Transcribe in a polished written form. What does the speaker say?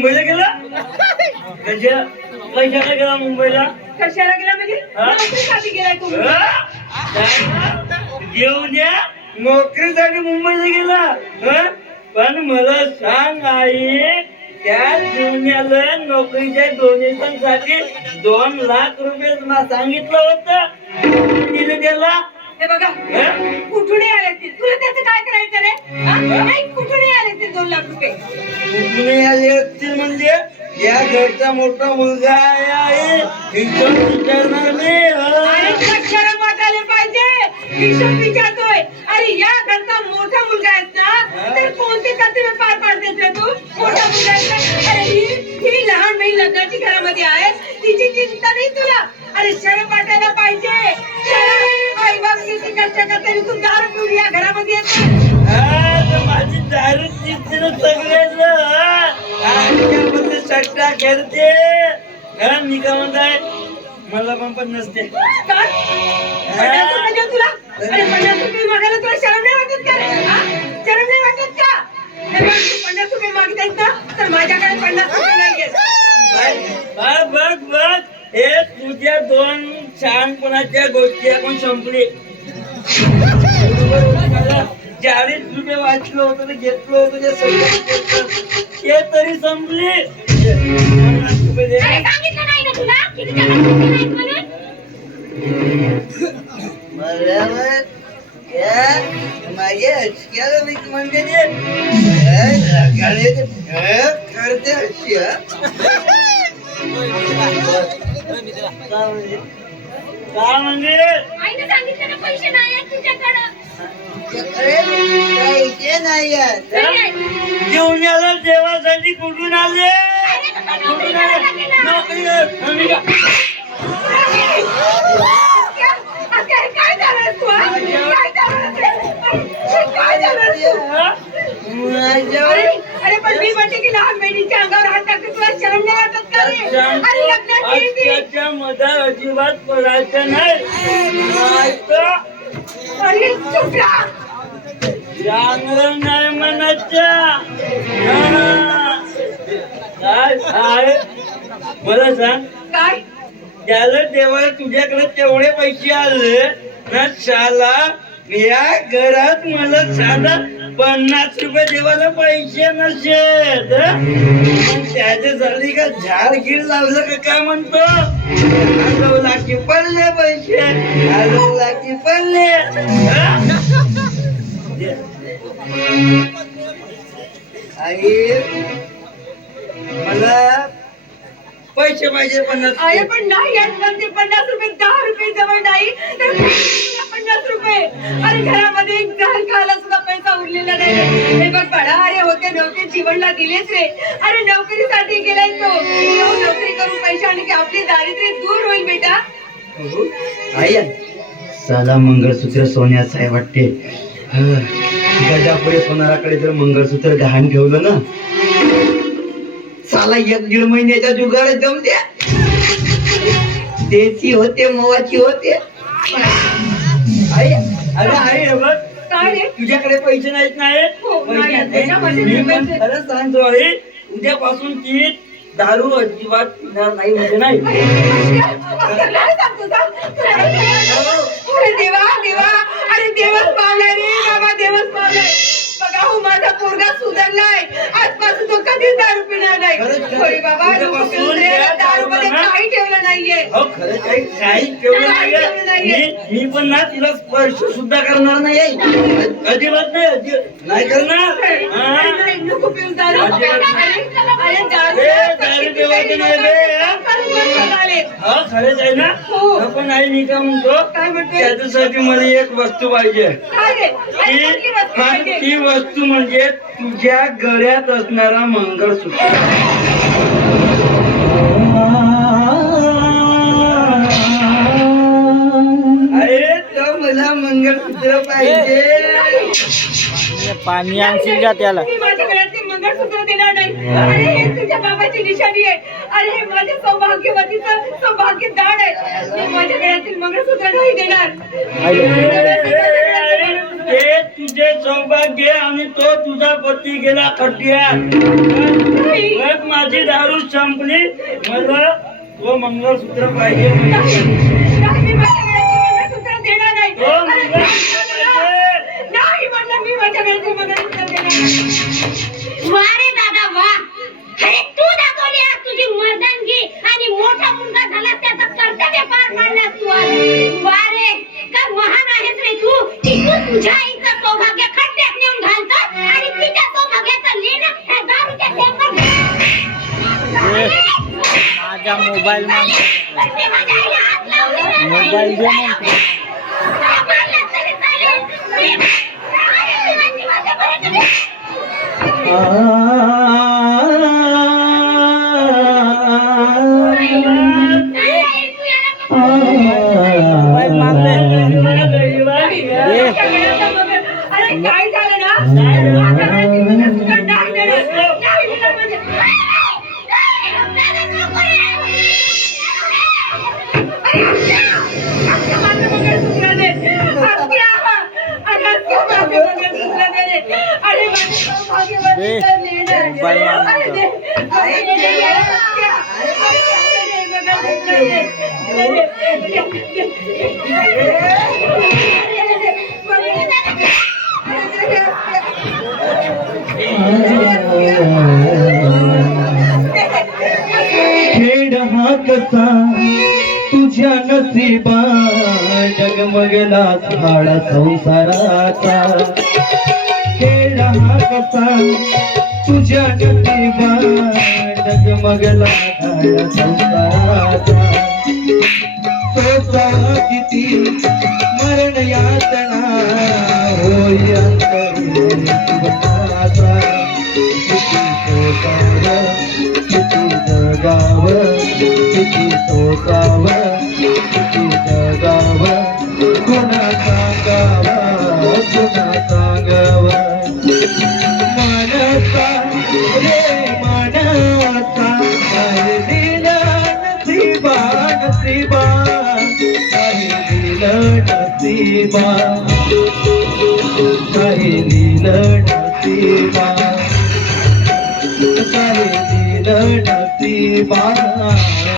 मुंबईला गेला कशा पैशाला गेला मुंबईला कशाला गेला म्हणजे नोकरीसाठी गेलाय तू घेऊन द्या नोकरीसाठी मुंबईला गेला पण मला सांग आई त्या जुन्याला नोकरीच्या डोनेशन साठी 2 लाख रुपये सांगितलं होतं दिलं त्याला हे बघा कुठूनही आले ते तुला त्याचं काय करायचं रे कुठूनही आले ते 2 लाख रुपये कुठूनही आले असतील म्हणजे या घरचा मोठा मुलगा आहे हिशोब विचारणार नाही शरम वाटायला पाहिजे हिशोब विचारतोय अरे या घरचा मोठा मुलगा आहेस ना तर कोणते कर्तव्य पार पाडतेस रे तू मोठा मुलगा आहेस अरे ही लहान बहीण लग्नाची घरामध्ये आहे तिची चिंता नाही तुला अरे शरम वाटायला पाहिजे आई बाप किती कष्ट करताना तू दारू पिऊन या घरामध्ये येतो माझी दारू चिंतेनं सगळ्याचं सट्टा करते मी का म्हणताय मला पण नसते तुला अरे 50 रुपये मागायला तुला शरम नाही वाटत का रे शरम नाही वाटत का 50 रुपये मागतायत ना तर माझ्याकडे 50 रुपये नाहीये बघ हे तुझ्या 2 छानपणाच्या गोष्टी आपण संपली 40 रुपये वाचलं होतं ते घेतलं होतं ते सगळं ते तरी संपले 50 रुपये दे सांगितलं नाही ना तुला किती जणांना म्हणून माझ्या हसक्याला मी म्हणते करते हसक्या काय म्हणजे आईने सांगितलं ना पैसे नाही आहेत तुझ्याकडे पैसे नाही घेऊन आलो देवासाठी कुठून आले नोकरी काय झालं तू काय झालं अरे पण मी म्हणते की लहान बहिणीच्या अंगावर हात टाकते तुला शरम नाही वाटत का रे अरे लग्नाच्या मध्ये अजिबात पडायचं नाही अरे चुपला चांगलं नाही म्हणायचं काय मला सांग काय त्याला देवाला तुझ्याकडे तेवढे पैसे आले ना शाला या घरात मला साधा 50 रुपये देवाला पैसे नसेल त्याच्यासाठी का झाड गिर लावलं का काय म्हणतो हलवला की पडले पैसे हलवला की पडले आई मला पैसे पाहिजे 50 अरे पण नाही यात म्हणते 50 रुपये 10 रुपये जवळ नाही तर 50 रुपये अरे घरामध्ये एक घाल खायला सुद्धा पैसा उरलेला नाही हे बघ बडा अरे होते नव्हते जीवनला दिलेच रे अरे नोकरीसाठी गेलाय तो नोकरी करून पैसे आणि की आपली दारिद्र्य दूर होईल बेटा आई साला मंगळसूत्र सोन्याचं आहे वाटते गजापुढे सोनाराकडे जर मंगळसूत्र गहाण ठेवलं ना साला 1-1.5 महिन्याच्या जुगाड जमते देशी होते मवाची होते आई अरे आई बघ काय रे तुझ्याकडे पैसे नाहीत मी पण खरंच सांगतो आई उद्यापासून ती दारू अजिबात पिणार नाही म्हणजे नाही अरे देवा देवा अरे देवच पावलाय रे बाबा देवच पावलाय बघा हो माझा पोरगा सुधारलाय आजपासून तो कधीच दारू पिणार नाही होय बाबा दारू मध्ये काही ठेवलं नाहीये काही ठेवलं नाहीये मी पण ना तिला स्पर्श सुद्धा करणार नाही अजिबात नाही करणार नको पिऊन दारू अरे खरंच आहे ना पण आई मी काय म्हणतो त्याच्यासाठी मला एक वस्तू पाहिजे ती वस्तू म्हणजे तुझ्या गळ्यात असणारा मंगळसूत्र अरे तो मला मंगळसूत्र पाहिजे पाणी आणशील का त्याला माझ्या गळ्यातले मंगळसूत्र देणार नाही अरे हे तुझ्या बाबाची निशाणी आहे अरे हे माझ्या सौभाग्यवतीचं सौभाग्य दान आहे मी माझ्या गळ्यातील मंगळसूत्र नाही देणार ते तुझे सौभाग्य आणि तो तुझा पती गेला खड्ड्यात माझी दारू संपली, मला तो मंगळसूत्र पाहिजे. नाही, मी माझ्या वेळेचं मंगळसूत्र देणार नाही. तो मंगळसूत्र पाहिजे. नाही म्हटलं, मी माझ्या वेळेचं मंगळसूत्र देणार नाही. वा रे दादा वा. अरे तू दाखवली आज तुझी मर्दानगी आणि मोठा मुलगा झाला त्याचं कर्तव्य पार पाडलास तू आज. वा रे, काय महान आहेस रे तू, की तू तुझ्या आईचं सौभाग्य खड्ड्यात नेऊन घालतोस आणि तिच्या सौभाग्याचं लेणं ह्या दारूच्या टेंबवर माझा मोबाईल मोबाईल दे म्हणतो. मोबाईल मागले. अरे काय झालं ना, माझ्या वेळेचं मंगळसूत्र नाही देणार. नाही दिलं म्हणजे. माझं मंगळसूत्र दे. आत्या, अरे आत्या, माझं मंगळसूत्र दे रे. अरे माझं सौभाग्यवती दे. दे. मोबाईल मागतो. अरे दे. अरे दे, दे, दे, आत्या. अरे दे, मंगळसूत्र दे. दे, दे, दे, खेळ हा कसा तुझ्या नसीबा, डगमगला झाडा संसाराचा. खेळ हा कसा तुझ्या नसीबा, डगमगला झाडा संसाराचा. सोसावा किती मरण यातना, होई अंतरी जीवनाचा. किती सोसावं, किती जगावं, किती सोसावं, किती जगावं, कोणा सांगावं, कोणा सांगावं. मानसा रे मानसा, काय दिलं नसीबा, नसीबा, काय दिलं नसीबा, काय दिलं नसीबा, काय दिलं नसीबा.